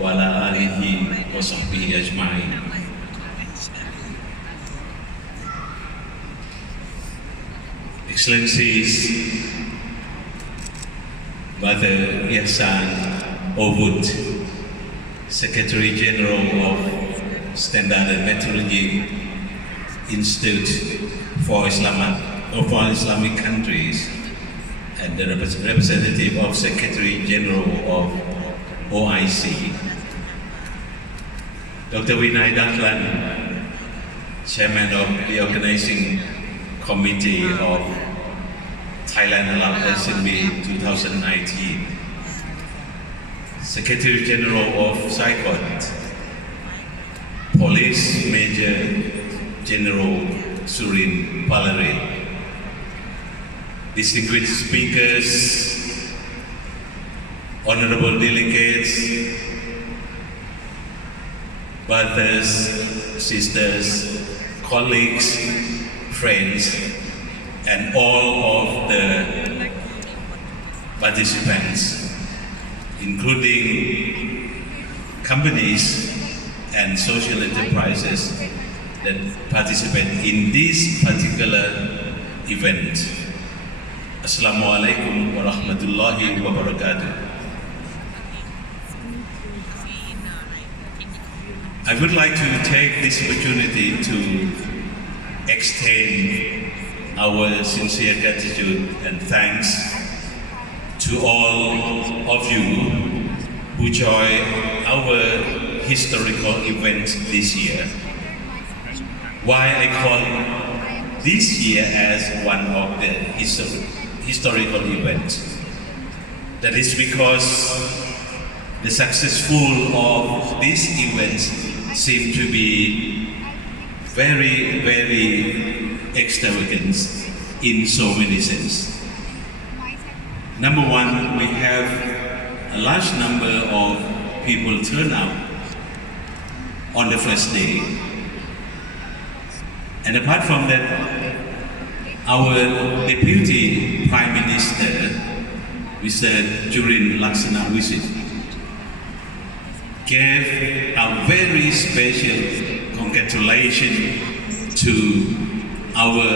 وعلى آله وصحبه أجمعين. Excellencies, Brother Ihsan Ovud, Secretary General of Standard and Metrology Institute for Islamic countries, and the representative of Secretary General of OIC, Dr. Vinay Daklan, Chairman of the Organizing Committee of Thailand Halal Assembly 2019, Secretary General of SICOT, Police Major General Surin Palare, distinguished speakers, honorable delegates, brothers, sisters, colleagues, friends, and all of the participants, including companies and social enterprises that participate in this particular event. Assalamu alaikum wa rahmatullahi wa barakatuh. I would like to take this opportunity to extend our sincere gratitude and thanks to all of you who joined our historical event this year. Why I call this year as one of the historical events? That is because the successful of this event seem to be very extravagant in so many sense. Number one, we have a large number of people turn out on the first day. And apart from that, our Deputy Prime Minister, Mr. Jurin Laksanawisit, gave a very special congratulations to our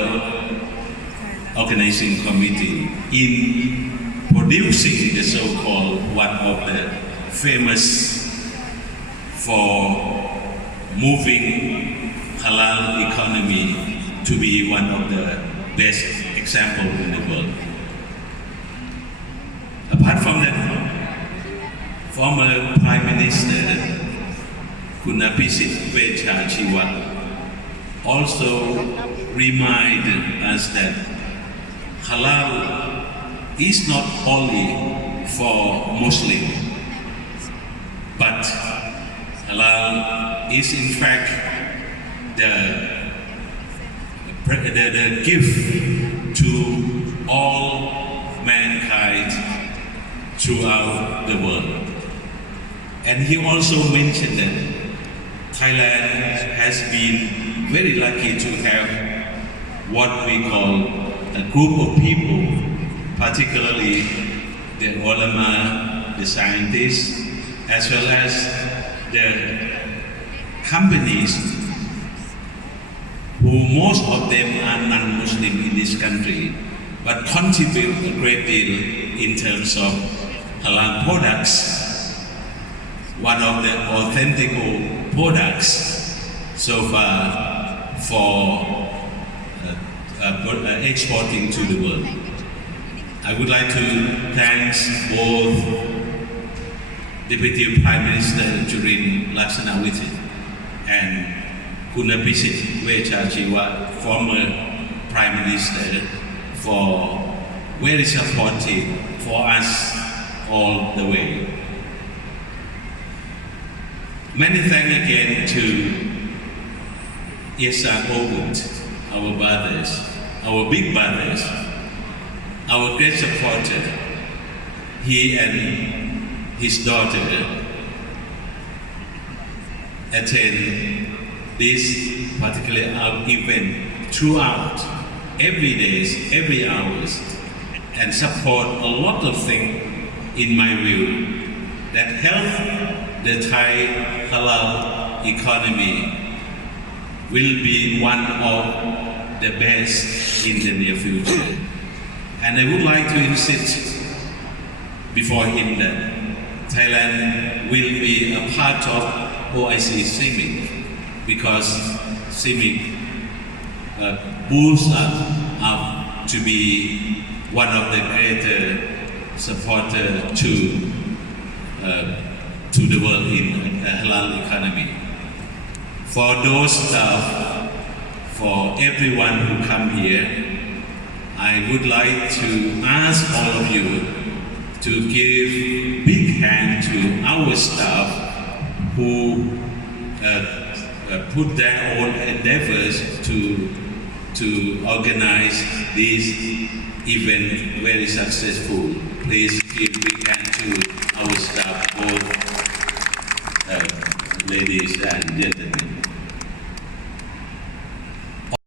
organizing committee in producing the so-called one of the famous for moving halal economy to be one of the best example in the world. Apart from that, former Prime Minister Kunapisit Vechachiwa also reminded us that halal is not only for Muslim, but halal is in fact the gift to all mankind throughout the world. And he also mentioned that Thailand has been very lucky to have what we call a group of people, particularly the ulama, the scientists, as well as the companies who most of them are non-Muslim in this country, but contribute a great deal in terms of halal products. One of the authentic products so far for exporting to the world. I would like to thank both Deputy Prime Minister Jurin Laksanawisit and Kunapisit Vechachiwa, former Prime Minister, for very supportive for us all the way. Many thanks again to Ihsan Ovud, our brothers, our big brothers, our great supporter. He and his daughter attend this particular event throughout, every days, every hours, and support a lot of things in my view that help the Thai halal economy will be one of the best in the near future. And I would like to insist before him that Thailand will be a part of OIC CIMIC because CIMIC boosts us up to be one of the greater supporter to the world in halal economy. For those staff, for everyone who come here, I would like to ask all of you to give big hand to our staff who put their own endeavors to organize this event very successful. Please give big hand to our staff, both ladies and gentlemen.